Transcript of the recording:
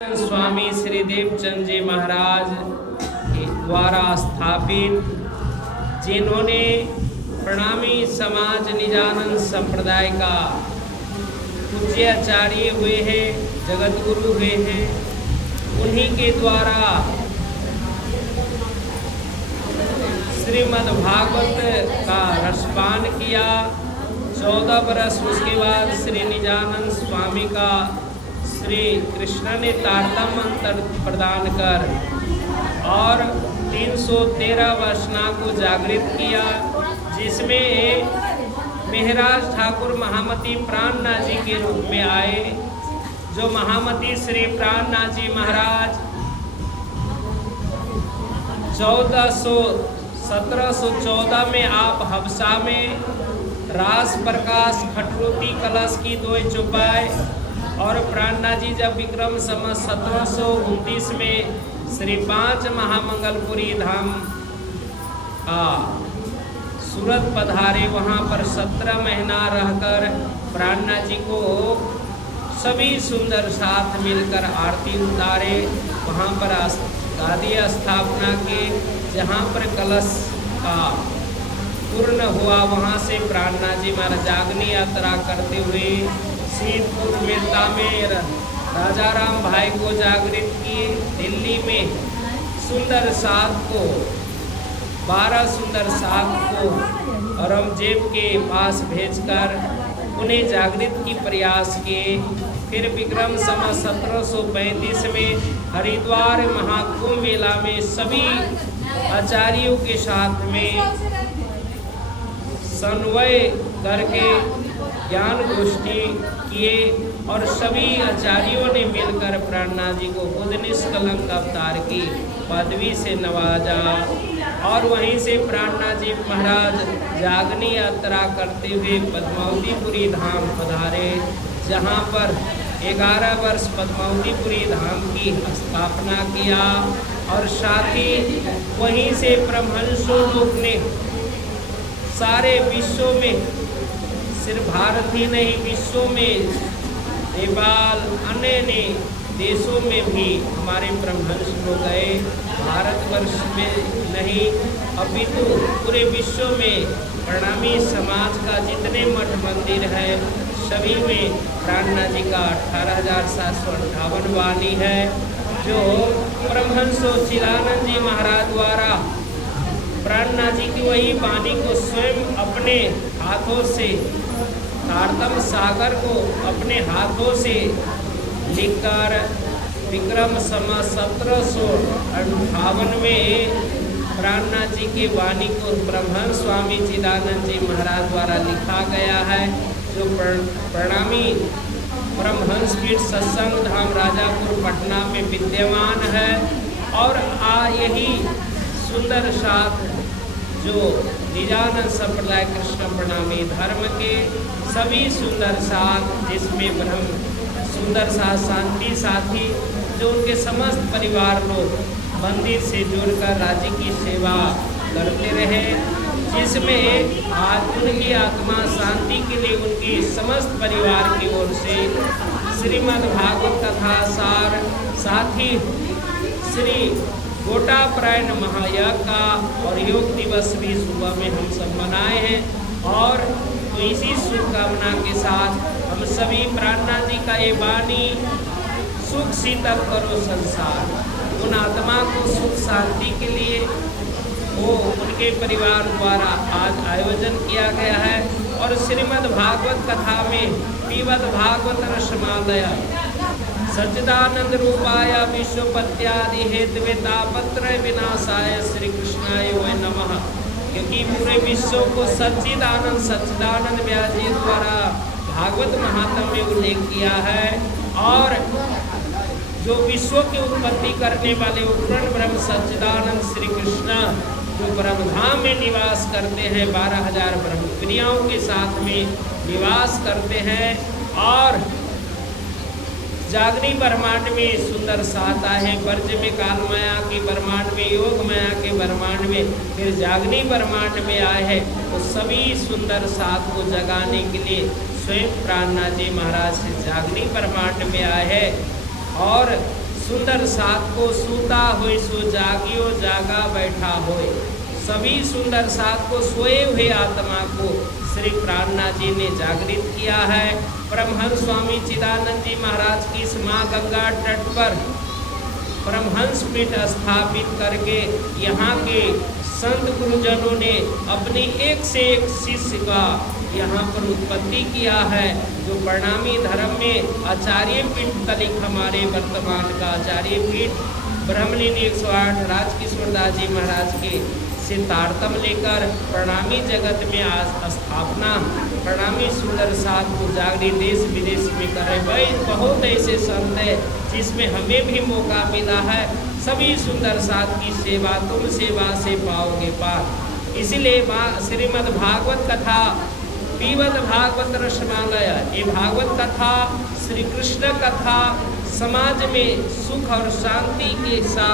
स्वामी श्री देवचंद जी महाराज के द्वारा स्थापित, जिन्होंने प्रणामी समाज निजानंद संप्रदाय का पूज्याचार्य हुए हैं, जगत गुरु हुए हैं, उन्हीं के द्वारा श्रीमद् भागवत का रसपान किया। 14 बरस उसके बाद श्री निजानंद स्वामी का श्री कृष्ण ने तारतम मंत्र प्रदान कर और 313 वासना को जागृत किया, जिसमें मेहराज ठाकुर महामती प्राणनाथ जी के रूप में आए। जो महामती श्री प्राणनाथ जी महाराज 1714 में आप हबसा में रास प्रकाश खटरूती कलश की दो चौपाई और प्राणनाथ जी जब विक्रम संवत 1729 में श्री 5 महामंगलपुरी धाम का सूरत पधारे, वहाँ पर 17 महीना रहकर प्राणनाथ जी को सभी सुंदर साथ मिलकर आरती उतारे। वहाँ पर गादी स्थापना के, जहाँ पर कलश का पूर्ण हुआ, वहाँ से प्राणनाथ जी महाराज जागनी यात्रा करते हुए सीतपुर मेरता में राजा राम भाई को जागृत किए। दिल्ली में सुंदर सात को 12 सुंदर सात को औरंगजेब के पास भेजकर उन्हें जागृत की प्रयास किए। फिर विक्रम संवत 1735 में हरिद्वार महाकुंभ मेला में सभी आचार्यों के साथ में समन्वय करके ज्ञान गोष्ठी किए और सभी आचार्यों ने मिलकर प्राणनाथ जी को खुद निष्कलंक अवतार की पदवी से नवाजा। और वहीं से प्राणनाथ जी महाराज जागनी यात्रा करते हुए पद्मावतीपुरी धाम पधारे, जहाँ पर 11 वर्ष पद्मावतीपुरी धाम की स्थापना किया। और साथ ही वहीं से ब्रह्मंसों लोक ने सारे विश्व में, सिर्फ भारत ही नहीं, विश्व में नेपाल अन्य देशों में भी हमारे ब्रह्मंस लोग गए। भारतवर्ष में नहीं अपितु पूरे विश्व में प्रणामी समाज का जितने मठ मंदिर है सभी में प्राणनाथ जी का 18,758 वाणी है, जो परमहंसो चिदानंद जी महाराज द्वारा प्राणनाथ जी की वही वाणी को स्वयं अपने हाथों से, तारतम सागर को अपने हाथों से लिखकर विक्रम संवत 1758 में प्राणनाथ जी की वाणी को ब्रह्मंस स्वामी चिदानंद जी महाराज द्वारा लिखा गया है, जो प्रणामी परमहंस पीठ सत्संग धाम राजापुर पटना में विद्यमान है। और यही सुंदर साथ जो निजानंद संप्रदाय कृष्ण प्रणामी धर्म के सभी सुंदर साथ, जिसमें ब्रह्म सुंदर साथ शांति साथी, जो उनके समस्त परिवार लोग मंदिर से जुड़कर राज्य की सेवा करते रहे, जिसमें आज उनकी आत्मा शांति के लिए उनकी समस्त परिवार की ओर से श्रीमद् भागवत कथा सार, साथ ही श्री गोटापरायण महायज्ञ का और योग दिवस भी सुबह में हम सब मनाए हैं। और तो इसी शुभकामना के साथ हम सभी प्राणनाथ जी का ये वाणी सुख शीतल करो संसार, उन आत्मा को सुख शांति के लिए वो उनके परिवार द्वारा आज आयोजन किया गया है। और श्रीमद् भागवत कथा में पीबत भागवत रसमादय सच्चिदानंद रूपाय विश्वपत्यादि हेतवे तापत्रय विनाशाय श्री कृष्णाय वै नमः, क्योंकि पूरे विश्व को सच्चिदानंद व्यास जी द्वारा भागवत महात्म्य में उल्लेख किया है। और जो विश्व की उत्पत्ति करने वाले पूर्ण ब्रह्म सच्चिदानंद श्री कृष्ण जो ब्रह्मधाम में निवास करते हैं, 12,000 ब्रह्म क्रियाओं के साथ में निवास करते हैं। और जागनी ब्रह्मांड में सुंदर साता है, वर्ज में काल माया की ब्रह्मांड में, योग माया के ब्रह्मांड में, फिर जागनी ब्रह्मांड में आए हैं। तो सभी सुंदर सात को जगाने के लिए स्वयं प्राणनाथ जी महाराज से जागनी ब्रह्मांड में आए हैं। और सुंदर साथ को सूता होए सो जागियो जागा बैठा होए। सभी सुंदर साथ को सोए हुए आत्मा को श्री प्राणनाथ जी ने जागृत किया है। परमहंस स्वामी चिदानंद जी महाराज की इस माँ गंगा तट पर परमहंस पीठ स्थापित करके यहाँ के संत गुरुजनों ने अपने एक से एक शिष्य का यहाँ पर उत्पत्ति किया है। जो प्रणामी धर्म में आचार्य पीठ तनिक हमारे वर्तमान का आचार्य पीठ ब्रह्मलीन 108 राजकिशोर दास जी महाराज के से तारतम्य लेकर प्रणामी जगत में आज स्थापना प्रणामी सुंदर साथ को जागृत देश विदेश में कर रहे। भाई बहुत ऐसे संत है जिसमें हमें भी मौका मिला है। सभी सुंदर साथ की सेवा तुम सेवा से पाओगे पार। इसीलिए श्रीमद् भागवत कथा पीवद भागवत रसमालय, ये भागवत कथा श्री कृष्ण कथा समाज में सुख और शांति के साथ